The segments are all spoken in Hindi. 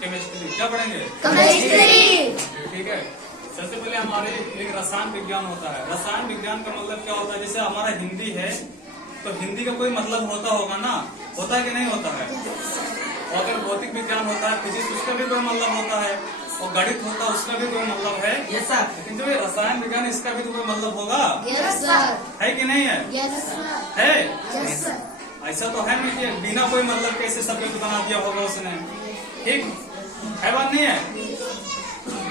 केमिस्ट्री। क्या पढ़ेंगे? केमिस्ट्री। ठीक है। सबसे पहले हमारे एक रसायन विज्ञान होता है। रसायन विज्ञान का मतलब क्या होता है? जैसे हमारा हिंदी है तो हिंदी का कोई मतलब होता होगा ना, होता है कि नहीं होता है? और अगर भौतिक विज्ञान होता है, फिजिक्स, उसका भी कोई मतलब होता है, और गणित होता है, उसका भी कोई मतलब है। Yes sir. लेकिन जो ये रसायन विज्ञान, इसका भी तो कोई मतलब होगा, यस सर। है कि नहीं है? Yes sir. है? Yes sir. ऐसा तो है नहीं कि बिना कोई मतलब कैसे सब्जेक्ट बना दिया होगा उसने। ठीक है, बात नहीं है?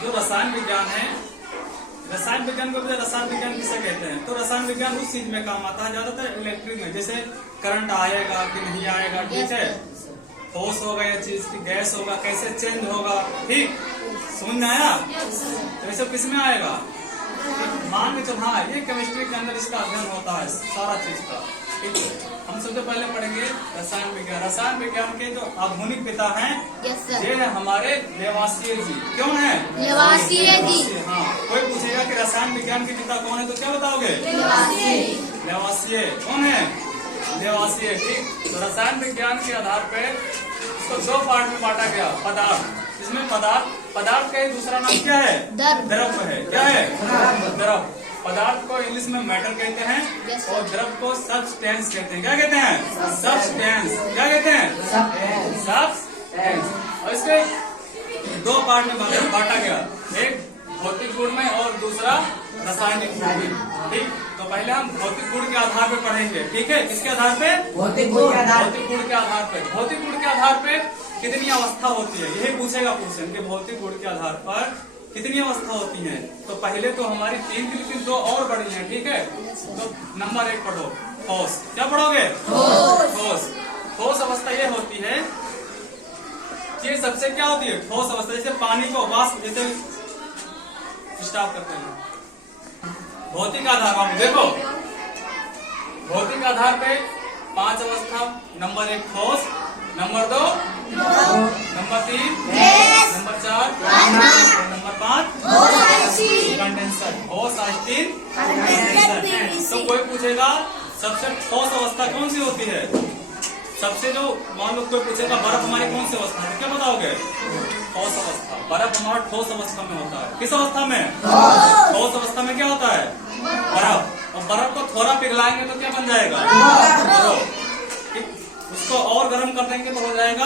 जो रसायन विज्ञान है, रसायन विज्ञान को रसायन विज्ञान किसे कहते हैं? तो रसायन विज्ञान उस चीज में काम आता है, ज्यादातर इलेक्ट्रिक में, जैसे करंट आएगा कि नहीं आएगा, ठीक है, ठोस होगा या चीज की गैस होगा, कैसे चेंज होगा, ठीक, समझ में आया? तो ये सब किस में आएगा? मान के चलो, हाँ, ये केमिस्ट्री के अंदर इसका अध्ययन होता है सारा चीज का। ठीक है, हम सबसे पहले पढ़ेंगे रसायन विज्ञान। रसायन विज्ञान के जो आधुनिक पिता हैं, ये है हमारे लेवासिये जी। क्यों है? लेवासिये जी। हाँ, कोई पूछेगा कि रसायन विज्ञान के पिता कौन है तो क्या बताओगे? लेवासिये। कौन है? लेवासिये। ठीक, तो रसायन विज्ञान के आधार पे इसको दो पार्ट में बांटा गया। पदार्थ, इसमें पदार्थ का दूसरा नाम क्या है? द्रव है। क्या है? द्रव। पदार्थ को इंग्लिश में मैटर कहते हैं और द्रव को सब्सटेंस कहते हैं। क्या कहते हैं? सब्सटेंस। क्या कहते हैं? सब्सटेंस। और इसके दो पार्ट में बांटा गया, एक भौतिक गुण में और दूसरा रासायनिक गुण में। ठीक, तो पहले हम भौतिक गुण के आधार पे पढ़ेंगे। ठीक है, किसके आधार पे? भौतिक गुण के आधार। भौतिक गुण के आधार पे। भौतिक गुण के आधार पे कितनी अवस्था होती है, यही पूछेगा क्वेश्चन कि भौतिक गुण के आधार पर कितनी अवस्था होती है। तो पहले तो हमारी तीन थी, लेकिन दो और बढ़ी हैं। ठीक है, तो नंबर 1 पढ़ो, ठोस। क्या पढ़ोगे? ठोस। ठोस अवस्था ये होती है, ये सबसे क्या होती है? ठोस अवस्था। जैसे पानी को वाष्प, जैसे स्टॉप करते हैं। भौतिक आधार, हम देखो, भौतिक आधार पे 5 अवस्था। नंबर 1 ठोस, number 2, number 3, number 4, number 5 condenser. ठोस, आइसटीन, कंडेंसर। तो कोई पूछेगा सबसे ठोस अवस्था कौन सी होती है? सबसे जो, मान लो कोई पूछेगा बर्फ हमारी कौन सी अवस्था है, क्या बताओगे? ठोस अवस्था। बर्फ हमारा ठोस अवस्था में होता है। किस अवस्था में? ठोस अवस्था में क्या होता है? बर्फ। और बर्फ को थोड़ा पिघलाएंगे तो क्या बन जाएगा? बर्फ। उसको और गर्म कर देंगे तो हो जाएगा।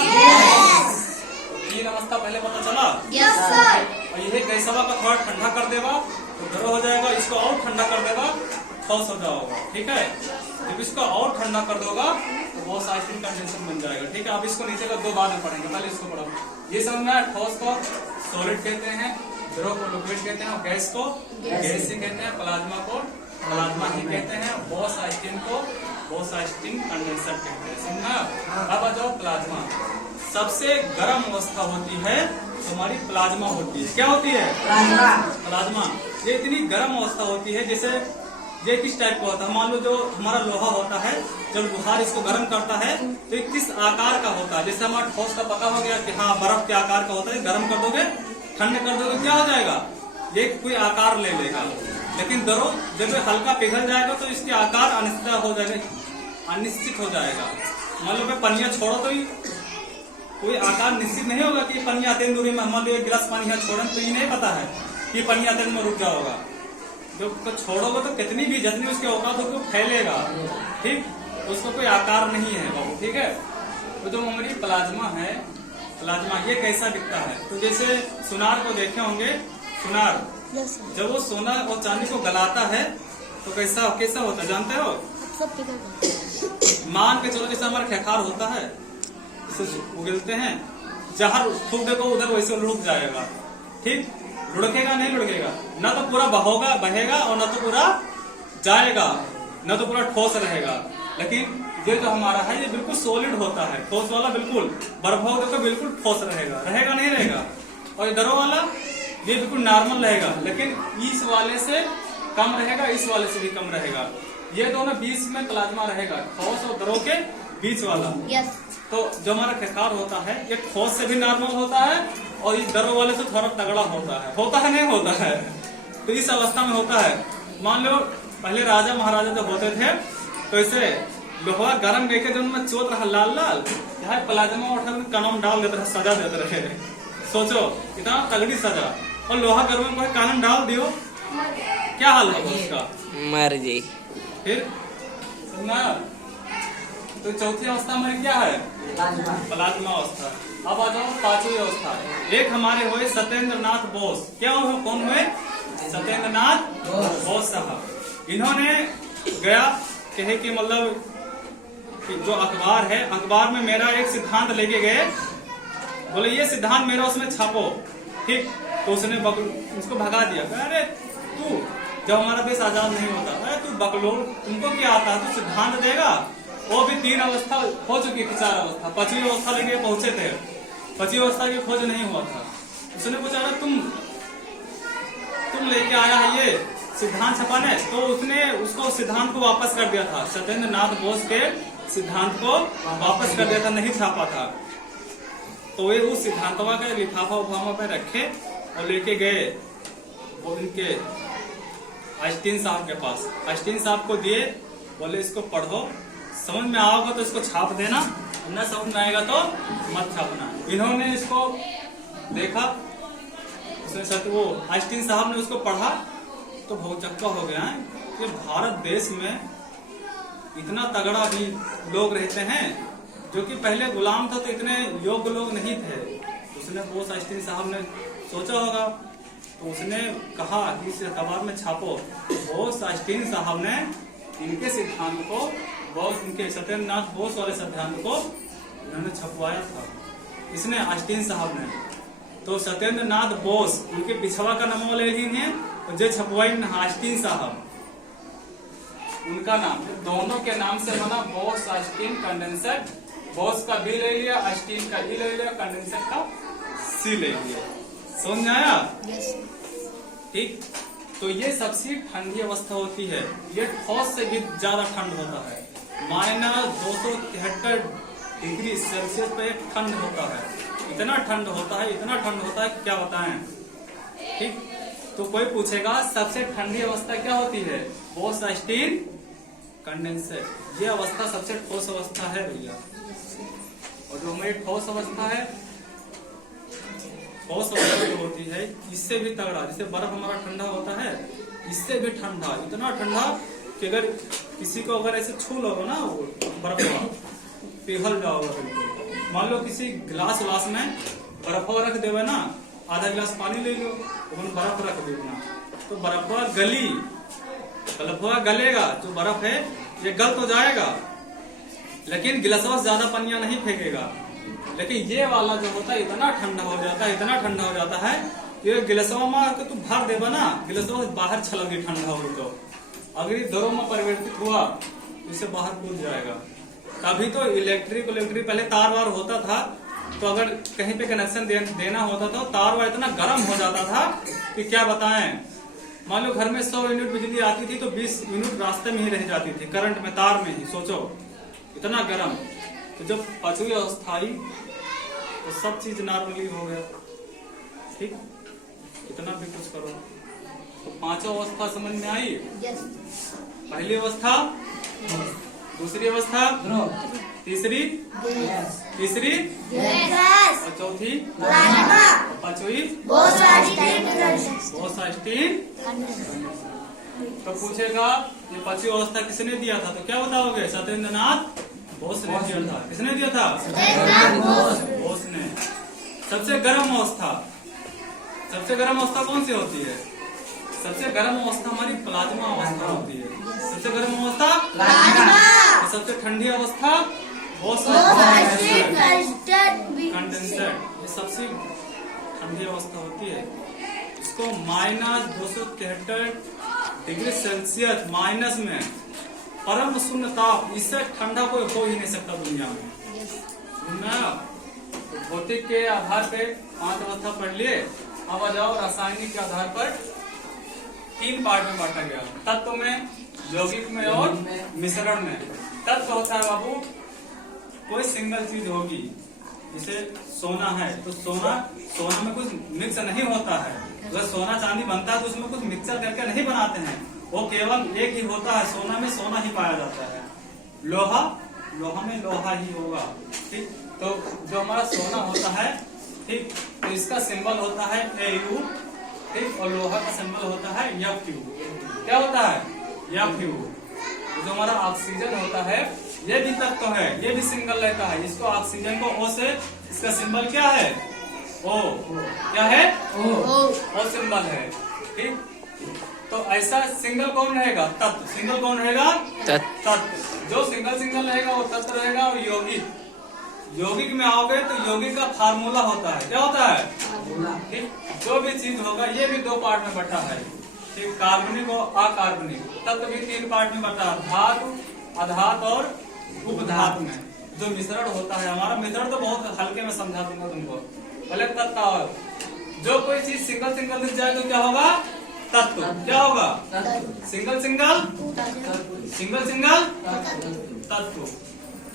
3 अवस्था पहले पता चला। Yes sir. और यही गैसवा का थोड़ा ठंडा कर देगा तो द्रव हो जाएगा, इसको और ठंडा कर देगा ठोस हो जाएगा। ठीक है, जब इसको और ठंडा कर दोगा तो बहुत आइसक्रीम कंडेंसर बन जाएगा। ठीक है, अब इसको नीचे का 2 बाद में पढ़ेंगे, पहले इसको पढ़ो। ये समझ में आया? ठोस को सॉलिड कहते हैं, द्रव को लिक्विड कहते हैं, और गैस को गैस ही कहते हैं, प्लाज्मा को प्लाज्मा ही कहते हैं, बॉस आइसक्रीम को बॉस आइसक्रीम कंडेंसर कहते हैं। समझना? अब आ जाओ प्लाज्मा। सबसे गर्म अवस्था होती है तो हमारी प्लाज्मा होती है। क्या होती है? प्लाज्मा। ये इतनी गर्म अवस्था होती है, जैसे ये किस टाइप का होता है? मान लो जो हमारा लोहा होता है, जब लोहार इसको गर्म करता है तो ये किस आकार का होता है? जैसे हमारा ठोस का पता हो गया कि हाँ बर्फ के आकार का होता है, गर्म कर दोगे, ठंडे कर दोगे, क्या हो जाएगा? ये कोई आकार ले लेगा। लेकिन द्रव जब हल्का पिघल जाएगा तो इसके आकार अनिश्चित हो जाएगा। मान लो पनिया छोड़ो तो कोई आकार निश्चित नहीं होगा कि पनिया अत्यंत दूरी में, मान लो 1 गिलास पानी छोड़े तो ये नहीं पता है कि पनिया अत्यंत में रुक जाओगा। जब तो छोड़ोगे तो कितनी भी जितनी उसकी औकात होगी वो फैलेगा। ठीक, उसको कोई आकार नहीं है बाबू। ठीक है, तो जो हमारी प्लाज्मा है, प्लाज्मा ये कैसा दिखता है? तो जैसे सुनार को देखे होंगे, सुनार जब वो सोना और चांदी को गलाता है तो कैसा होता है जानते हो? मान के चलो जैसे हमारा खेखार होता है, उगलते हैं, जहाँ थूक देखो उधर वैसे लुढ़क जाएगा। ठीक, लुढ़केगा नहीं लुढ़केगा, न तो पूरा बहेगा और न तो पूरा जाएगा, न तो पूरा ठोस रहेगा। लेकिन ये जो हमारा है ये बिल्कुल सॉलिड होता है, ठोस वाला बिल्कुल। बर्फ होगा तो बिल्कुल ठोस रहेगा नहीं रहेगा। और ये द्रव वाला ये बिल्कुल नॉर्मल रहेगा, लेकिन इस वाले से कम रहेगा, इस वाले से भी कम रहेगा। ये दोनों बीच में प्लाज्मा रहेगा, ठोस और द्रव के बीच वाला। तो जो हमारा खेखार होता है ये ठोस से भी नॉर्मल होता है और इस द्रव वाले से थोड़ा तगड़ा होता है नहीं होता है। तो इस अवस्था में होता है। मान लो पहले राजा महाराजा जब होते थे तो इसे लोहा गर्म करके जो उनमें चोट रहा लाल लाल, यहाँ प्लाज्मा उठा कनम डाल देते रहे, सजा देते रहे। सोचो इतना तगड़ी सजा, और लोहा गर्म में कोई कानून डाल दियो, क्या हाल होगा उसका? मर जी। फिर सुनना, तो चौथी अवस्था हमारी क्या है? प्लाज्मा अवस्था। अब आ जाओ पांचवी अवस्था। एक हमारे हुए सत्येंद्र नाथ बोस। क्या हुए? कौन हुए? सत्येंद्र नाथ बोस साहब। इन्होंने गया कहे कि मतलब कि जो अखबार है, अखबार में मेरा एक सिद्धांत लेके गए, बोले ये सिद्धांत मेरा उसमें छापो, ठीक। तो उसने उसको भगा दिया, अरे तू जब हमारा देश आजाद नहीं होता, अरे तू बकलोल, तुमको क्या आता है, तू सिद्धांत देगा। वो भी 3 अवस्था हो चुकी थी, 4 अवस्था, 5वीं अवस्था लेके पहुंचे थे, 5वीं अवस्था की खोज नहीं हुआ था। उसने पूछा अरे तुम लेके आया है ये सिद्धांत छपाने, तो उसने उसको सिद्धांत को वापस कर दिया था, सत्येंद्र नाथ बोस के सिद्धांत को वापस कर दिया था, नहीं छापा था। तो वे उस सिद्धांतवा का लिफाफा उफाफा पे रखे और लेके गए वो इनके आइंस्टीन साहब के पास। आइंस्टीन साहब को दिए, बोले इसको पढ़ो, समझ में आओगे तो इसको छाप देना, न समझ में आएगा तो मत छापना। इन्होंने इसको देखा, उसने वो आइंस्टीन साहब ने उसको पढ़ा तो बहुत चक्का हो गया है कि भारत देश में इतना तगड़ा भी लोग रहते हैं, जो कि पहले गुलाम था तो इतने योग्य लोग नहीं थे। उसने बोस आइंस्टीन साहब ने सोचा होगा, तो उसने कहा कि इस अखबार में छापो। बोस आइंस्टीन साहब ने इनके सिद्धांत को, बोस इनके सत्येंद्र नाथ बोस वाले सिद्धांत को इन्होंने छपवाया था, इसने आइंस्टीन साहब ने। तो सत्येंद्र नाथ बोस उनके पिछवा का नाम ले लीजिए, तो जो छपवाई आइंस्टीन साहब, उनका नाम दोनों के नाम से बना बोस आइंस्टीन कंडेंसर। बोस का बी ले लिया, आइंस्टीन का ई ले लिया, कंडेंसर का सी ले लिया। समझ में आया? ठीक। तो ये सबसे ठंडी अवस्था होती है, ये ठोस से भी ज्यादा ठंड होता है, -273 डिग्री सेल्सियस पे ठंड होता है। इतना ठंड होता है, इतना ठंड होता है कि क्या बताएं। ठीक। तो कोई पूछेगा सबसे ठंडी अवस्था क्या होती है? Bose Einstein condenser. ये अवस्था सबसे ठोस अवस्था है भैया। और जो हमारी ठोस अवस्था है, ठोस अवस्था जो होती है इससे भी तगड़ा, जैसे बर्फ हमारा ठंडा होता है, इससे भी ठंडा, इतना ठंडा कि अगर किसी को अगर ऐसे छू लो ना वो बर्फ पिघल जाओगा बिल्कुल। मान लो किसी गिलास व्लास में बर्फ रख देवे ना, आधा गिलास पानी ले लो, तो बर्फ रख देना, तो बर्फवा गली, बर्फवा गलेगा, जो बर्फ है ये गल तो जाएगा, लेकिन गिलासवा से ज्यादा पनिया नहीं फेंकेगा। लेकिन ये वाला जो होता है इतना ठंडा हो जाता है, इतना ठंडा हो जाता है, ये गिलासवा में तू भर देगा ना, गिलासवा बाहर छलगी ठंडा हो तो, अगर ये दरों में परिवर्तित हुआ इसे बाहर कूद जाएगा। तभी तो इलेक्ट्रिक पहले तार वार होता था, तो अगर कहीं पे कनेक्शन देना होता था, तार वार इतना गर्म हो जाता था कि क्या बताएं। मान लो घर में 100 यूनिट बिजली आती थी तो 20 यूनिट रास्ते में ही रह जाती थी, करंट में, तार में ही, सोचो इतना गर्म। तो जब 5वीं अवस्था आई तो सब चीज नॉर्मली हो गया। ठीक, इतना भी कुछ करो। तो 5वां अवस्था समझ में आई? पहली अवस्था, दूसरी अवस्था, तीसरी, और चौथी, पांचवी बोस आइंस्टीन। तो पूछेगा ये 5वीं अवस्था किसने दिया था, तो क्या बताओगे? सत्येंद्र नाथ बोस ने दिया था। किसने दिया था? बोस ने। सबसे गर्म अवस्था, सबसे गर्म अवस्था कौन सी होती है? सबसे गर्म अवस्था हमारी प्लाज्मा अवस्था होती है। सबसे गर्म अवस्था प्लाज्मा। सबसे ठंडी अवस्था बोस कंडेंसर। ये सबसे ठंडी अवस्था होती है। इसको -273 डिग्री सेल्सियस माइनस में परम शून्य ताप, इससे ठंडा कोई हो ही नहीं सकता दुनिया में। सुनना, भौतिक के आधार पे 5 अवस्था पढ़ लिए। अब आ जाओ रासायनिक के आधार पर 3 पार्ट में बांटा गया, तत्व में, यौगिक में और मिश्रण में। तत्व होता है बाबू कोई सिंगल चीज होगी, जैसे सोना है तो सोना में कुछ मिक्स नहीं होता है। अगर सोना चांदी बनता है तो उसमें कुछ मिक्सर करके नहीं बनाते हैं, वो केवल एक ही होता है, सोना में सोना ही पाया जाता है। लोहा में लोहा ही होगा। ठीक, तो जो हमारा सोना होता है, ठीक, तो इसका सिंबल होता है AU, ठीक, और लोहा का सिंबल होता है FU। क्या होता है? FU। जो हमारा ऑक्सीजन होता है ये भी तत्व है, ये भी सिंगल रहता है। इसको ऑक्सीजन को O से, इसका सिंबल क्या है? O। क्या है? O सिंबल है, ठीक। तो ऐसा सिंगल कौन रहेगा? तत्व। सिंगल कौन रहेगा? तत्व। जो सिंगल सिंगल रहेगा वो तत्व रहेगा। और यौगिक, यौगिक में आओगे तो यौगिक का फार्मूला होता है। क्या होता है? ठीक। जो भी चीज होगा, ये भी दो पार्ट में बटा है, ठीक, कार्बनिक और अकार्बनिक। तत्व भी तीन पार्ट में बटा है, धातु, अधातु और उपधातु में। जो मिश्रण होता है हमारा, मिश्रण तो बहुत हल्के में समझा दूंगा तुमको, पहले तत्व। और जो कोई चीज सिंगल सिंगल दिख जाए तो क्या होगा? तत्व। क्या होगा? सिंगल सिंगल, सिंगल सिंगल तत्व,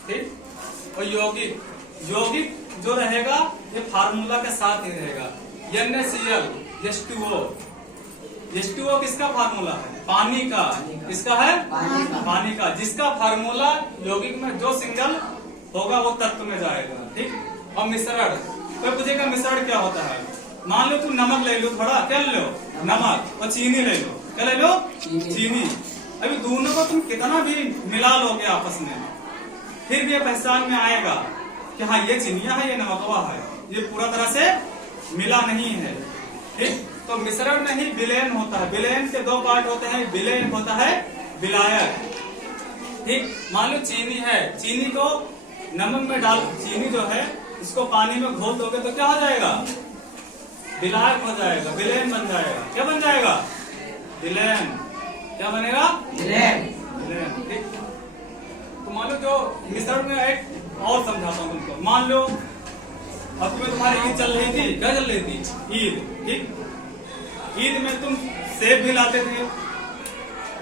ठीक। और यौगिक, यौगिक जो रहेगा ये फार्मूला के साथ ही रहेगा। NaCl, H2O। H2O किसका फार्मूला है? पानी का। किसका है? पानी का। जिसका फार्मूला यौगिक में जो सिंगल होगा वो तत्व में जाएगा, ठीक। और मिश्रण, कोई पूछेगा मिश्रण क्या होता है? मान लो तुम नमक ले लो थोड़ा, क्या ले लो? नमक। और चीनी ले लो, क्या ले लो? चीनी। अभी दोनों को तुम कितना भी मिला लोगे आपस में, फिर भी ये पहचान में आएगा कि हाँ ये चीनिया है, ये नमकवा है, ये पूरा तरह से मिला नहीं है, ठीक। तो मिश्रण में ही विलयन होता है। विलयन के दो पार्ट होते हैं, विलयन होता है विलायक, ठीक। मान लो चीनी है, चीनी को नमक में डाल, चीनी जो है इसको पानी में घोल दोगे तो क्या हो जाएगा? विलायक हो जाएगा, विलयन बन जाएगा। क्या बन जाएगा? विलयन। क्या बनेगा? विलयन, ठीक। तो मान लो जो मिश्रण में एक और समझाता हूँ तुमको। मान लो अब तुम्हें तुम्हारी ईद चल रही थी, क्या चल रही थी? ईद, ठीक। ईद में तुम सेब भी लाते थे,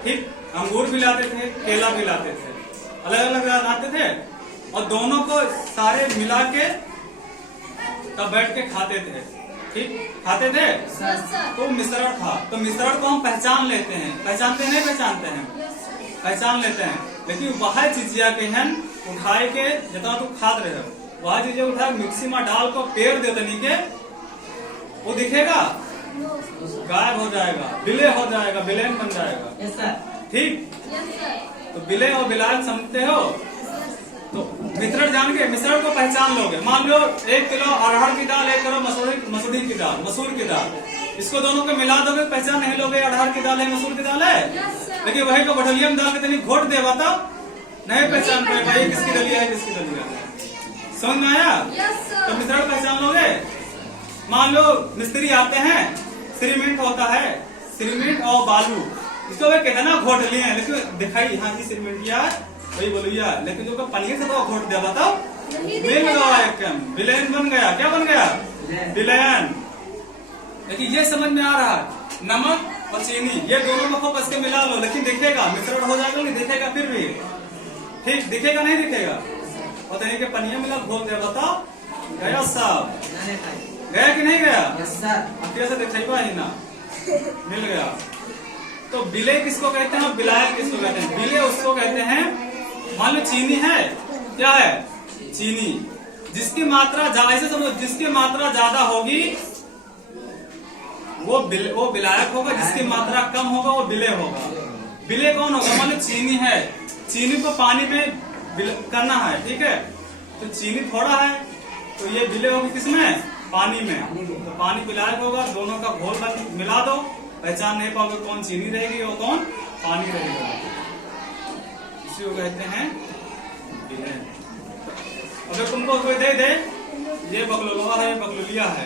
ठीक, अंगूर भी लाते थे, केला भी लाते थे, अलग अलग लाते थे, और दोनों को सारे मिला के तब बैठ के खाते थे, ठीक, खाते थे। तो मिश्रण था। तो मिश्रण को हम पहचान लेते हैं, पहचानते हैं, नहीं पहचानते हैं? पहचान लेते हैं। लेकिन वह चीजिया के हैं उठाए के, जितना तुम खाद रहे हो वह चीजें उठा मिक्सी में डाल को पेड़ दे देने के, वो दिखेगा, गायब हो जाएगा, विलय हो जाएगा, विलयन बन जाएगा, ठीक। तो विलय और विलायक समझते हो? तो मिश्रण जान के मिश्रण को पहचान लोगे। मान लो 1 किलो अरहर की दाल, 1 किलो मसूरी की दाल, मसूर की दाल, इसको दोनों को मिला दोगे, पहचान नहीं लोगे अरहर की दाल है, मसूर की दाल है। लेकिन वही को बटलियम दाल के तनी घोट दे बता, नहीं पहचान पाएगा ये किसकी दलिया है, किसकी दलिया है। समझ में आया? तो मिश्रण पहचान लोगे। मान लो मिस्त्री आते हैं, सीमेंट होता है, सीमेंट और बालू, इसको वे कितना घोट लिए हैं, लेकिन दिखाई हाँ जी सीमेंट यार वही बोलिए, लेकिन जो पनीर से तो घोट दिया, बताओ मिल गया एकदम, विलयन बन गया। क्या बन गया? विलयन। लेकिन ये समझ में आ रहा है, नमक और चीनी ये दोनों को कस के मिला लो, लेकिन दिखेगा मिश्रण हो जाएगा, नहीं दिखेगा फिर भी, ठीक, दिखेगा नहीं दिखेगा। और तरीके पनिया मिला घोल दिया, बताओ गया साहब, गया कि नहीं गया? से दिखेगा ही ना, मिल गया। तो विलय किसको कहते हैं, विलायक किसको कहते हैं? विलय उसको कहते हैं, मान लो चीनी है, क्या है? चीनी। जिसकी मात्रा ऐसे समझो, जिसकी मात्रा ज्यादा होगी वो विलायक होगा, जिसकी मात्रा कम होगा वो विलय होगा। विलय कौन होगा? मान लो चीनी है, चीनी को पानी में करना है, ठीक है, तो चीनी थोड़ा है तो ये विलय होगी किसमें? पानी में। तो पानी विलायक होगा, दोनों का घोल मिला दो, पहचान नहीं पाओगे कौन चीनी रहेगी और कौन पानी रहेगा, इसी को कहते हैं विलय। अगर तुमको कोई दे दे ये बकलोलवा है, ये बकलोलिया है,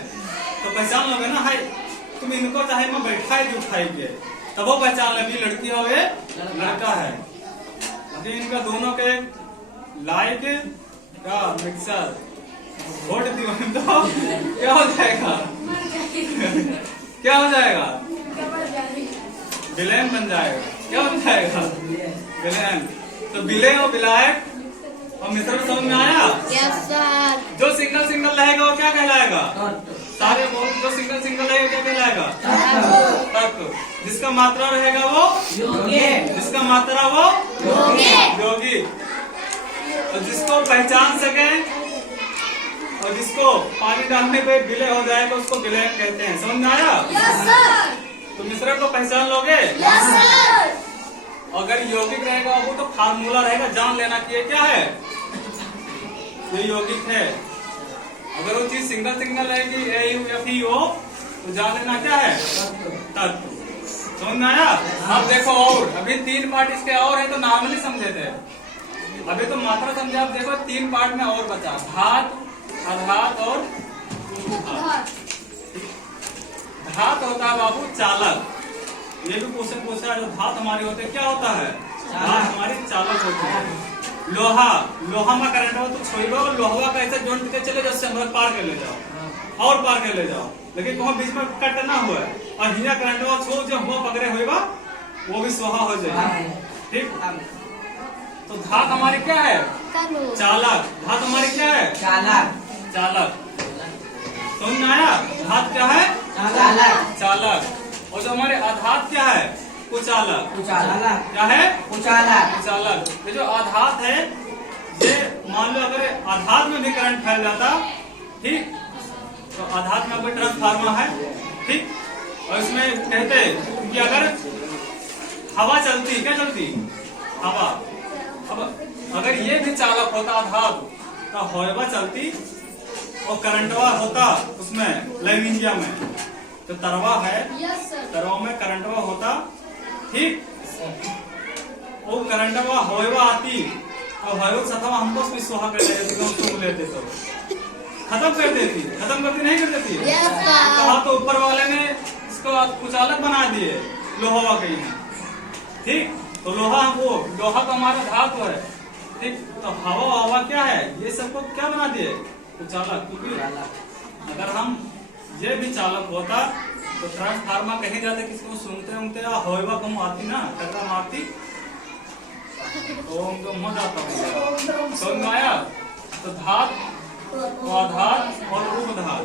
तो पहचान लोगे ना, है तुम इनको चाहे मैं बैठाई दी उठाई के, तब वो पहचान लगी लड़की हो ये लड़का है। लेकिन इनका दोनों के लाए के क्या मिक्सर घोट दी तो क्या हो जाएगा? क्या हो जाएगा? विलयन बन जाएगा। क्या बन जाएगा? विलयन। तो विलय और विलायक और मिश्रण समझ में आया? Yes sir. जो सिंगल सिंगल रहेगा वो क्या कहलाएगा? सारे बोल, जो सिंगल सिंगल रहेगा क्या कहलाएगा? तत्व। जिसका मात्रा रहेगा वो यौगिक, जिसका मात्रा वो यौगिक। और जिसको पहचान सके और जिसको पानी डालने पे विलय हो जाएगा उसको विलय कहते हैं। समझ में आया? Yes sir. तो मिश्रण को पहचान लोगे? Yes sir. अगर यौगिक रहेगा वो तो फार्मूला रहेगा, जान लेना कि ये क्या है, ये यौगिक है। अगर वो चीज सिंगल रहेगी AuFeO तो जान लेना क्या है, तत्व। समझ में आया? अब देखो और अभी 3 पार्ट इसके और है तो नॉर्मली समझे थे, अभी तो मात्रा समझे। आप देखो 3 पार्ट में और बचा, धात, अधात और उदात। धात होता है बाबू चालक, ये भी क्वेश्चन पूछा है। जो धात हमारी होते क्या होता है, धात हमारी चालक होती है। लोहा, लोहा में करंट हो तो छोड़ो, लोहा का ऐसे जोड़ के चले जाओ, हम पार कर ले जाओ और पार कर ले जाओ, लेकिन कहीं बीच में कट ना हुआ और हिया करंट हो छो जो हुआ पकड़े होगा वो भी सोहा हो जाए। ठीक, तो धात हमारी क्या है, चालक। धात हमारी क्या है, चालक। चालक समझ में आया? धात क्या है, चालक। चालक। और जो हमारे आधात क्या है, कुचालक। कुचालक क्या है, कुचालक। कुचालक। ये जो आधात है, ये मान लो अगर आधात में भी करंट फैल जाता, ठीक, तो आधात में कोई ट्रांसफार्मर है, ठीक, और इसमें कहते हैं कि अगर हवा चलती, क्या चलती, हवा। अब अगर ये भी चालक होता आधात तो हवा चलती और करंटवा होता उसमें लाइनिंगिया में, तो तरवा है, तरवा में करंटवा होता, ठीक, वो करंटवा होएवा आती और होएवा सतवा हमको भी सुहा कर लेते तो खत्म कर देती, खत्म करती नहीं कर देती। कहा तो ऊपर वाले ने इसको कुचालक बना दिए लोहा के, ठीक, तो लोहा, वो लोहा तो हमारा धातु है, ठीक, तो हवा हवा क्या है, ये सबको क्या बना दिए, कुचालक। क्योंकि अगर हम ये भी चालक होता तो ट्रांसफार्मर कहीं जाते किसी को सुनते उनते हवा कम आती ना, टक्कर मारती तो उनको मजा आता। समझ में आया? तो धात, आधात और उपधात,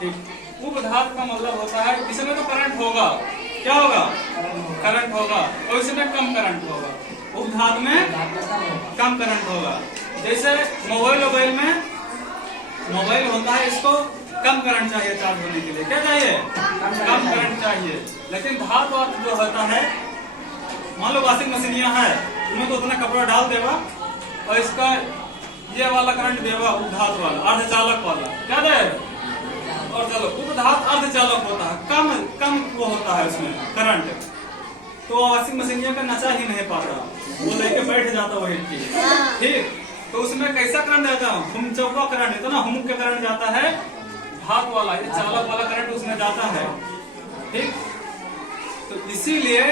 ठीक। उपधात का मतलब होता है इसमें तो करंट होगा, क्या होगा, करंट होगा, और इसमें कम करंट होगा। उपधात में कम करंट होगा। जैसे मोबाइल में मोबाइल होता है, इसको कम करंट चाहिए चार्ज होने के लिए, क्या चाहिए, कम करंट चाहिए। लेकिन धात जो होता है, मान लो वॉशिंग मशीनिया है, उसमें तो उतना कपड़ा डाल देगा और इसका ये वाला करंट देगा, उपधात वाला, अर्धचालक वाला, क्या दे, और चलो उपधात अर्धचालक होता है, कम वो होता है उसमें करंट, तो वॉशिंग मशीनिया का नचा ही नहीं पाता, वो लेके बैठ जाता वही चीज, ठीक। तो उसमें कैसा करंट रहता है, हम चौका करंट है, तो ना हम के करंट जाता है, धात वाला, ये चालक वाला करंट उसमें जाता है, ठीक। तो इसीलिए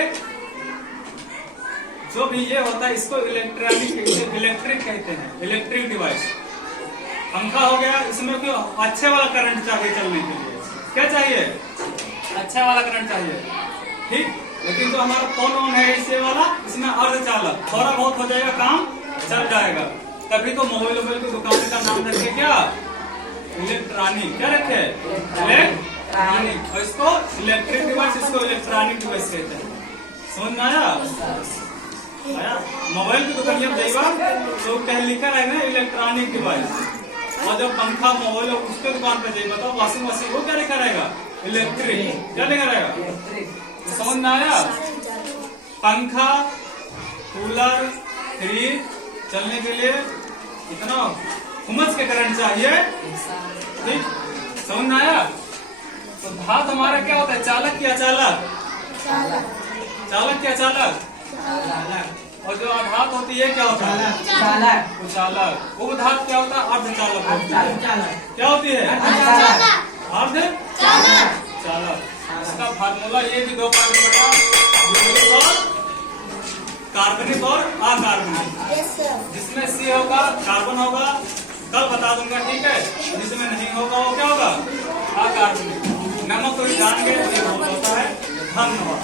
जो भी ये होता है इसको इलेक्ट्रिक कहते हैं, इलेक्ट्रिक डिवाइस। पंखा हो गया, इसमें क्यों अच्छे वाला करंट चाहिए चलने के लिए, क्या चाहिए, अच्छा वाला करंट चाहिए, ठीक। लेकिन जो हमारा फोन ऑन है इससे वाला, इसमें अर्धचालक, थोड़ा बहुत हो जाएगा काम, चल जाएगा। तभी तो मोबाइल की दुकान का नाम रखे क्या, इलेक्ट्रॉनिक, क्या रखे, इलेक्ट्रॉनिक, और इसको इलेक्ट्रिक डिवाइस, इसको इलेक्ट्रॉनिक डिवाइस कहते हैं। समझ में आया? आया? मोबाइल की दुकान जब जाएगा तो कहीं लिखा रहेगा इलेक्ट्रॉनिक डिवाइस, और जब पंखा मोबाइल उसके दुकान पे जाएगा तो वॉशिंग मशीन वो क्या लिखा रहेगा, इलेक्ट्रिक, क्या लिखा रहेगा। समझ में आया? पंखा, कूलर, फ्रिज चलने के लिए इतना हुमस के करंट चाहिए, ठीक। समझ में आया? तो धात हमारा क्या होता है, चालक क्या चालक, चालक क्या चालक, और जो आधात होती है क्या होता है, चालक, कुचालक। उपधात क्या होता है, अर्धचालक होती है, क्या होती है, अर्धचालक, चालक। इसका फार्मूला ये भी 2 पार्ट में बता, कार्बनिक और अकार्बनिक। जिसमें C होगा कार्बन होगा, कल बता दूंगा, ठीक है। जिसमें नहीं होगा वो क्या होगा, अकार्बनिक। नमक तो जान गए, ये होता है। धन्यवाद।